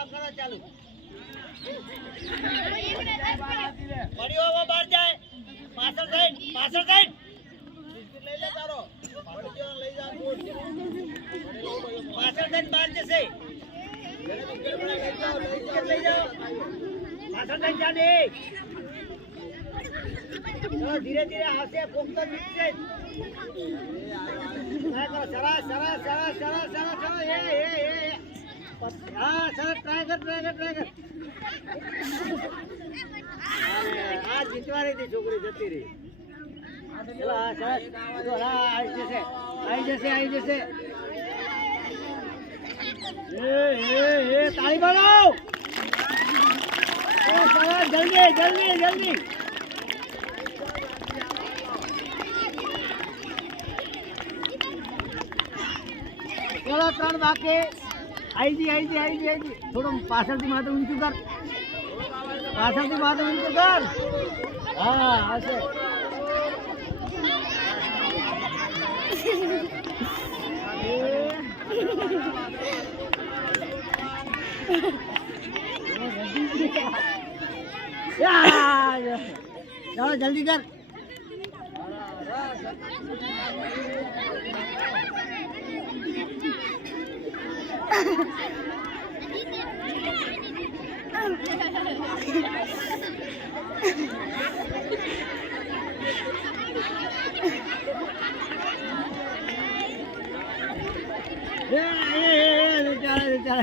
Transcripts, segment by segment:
ચાલુ પડ્યો હવે બહાર જાય પાછળ સાઈડ લઈ લે તારો લઈ જા પાછળ સાઈડ બહાર જશે લઈ જાઓ પાછળ સાઈડ જા દે ધીરે ધીરે આવશે કોક તો નીચે સરસ હા સરસ ટ્રાય કર આ જીતવાની હતી છોકરી જતી રહી સરસ આવી જશે તાળી બોલાવ સરસ જલ્દી ચલો 3 બાકી આવી થોડું પાછળથી માથું ઊંચું કર હા હશે ચાલો જલ્દી કર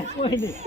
કોઈ નહીં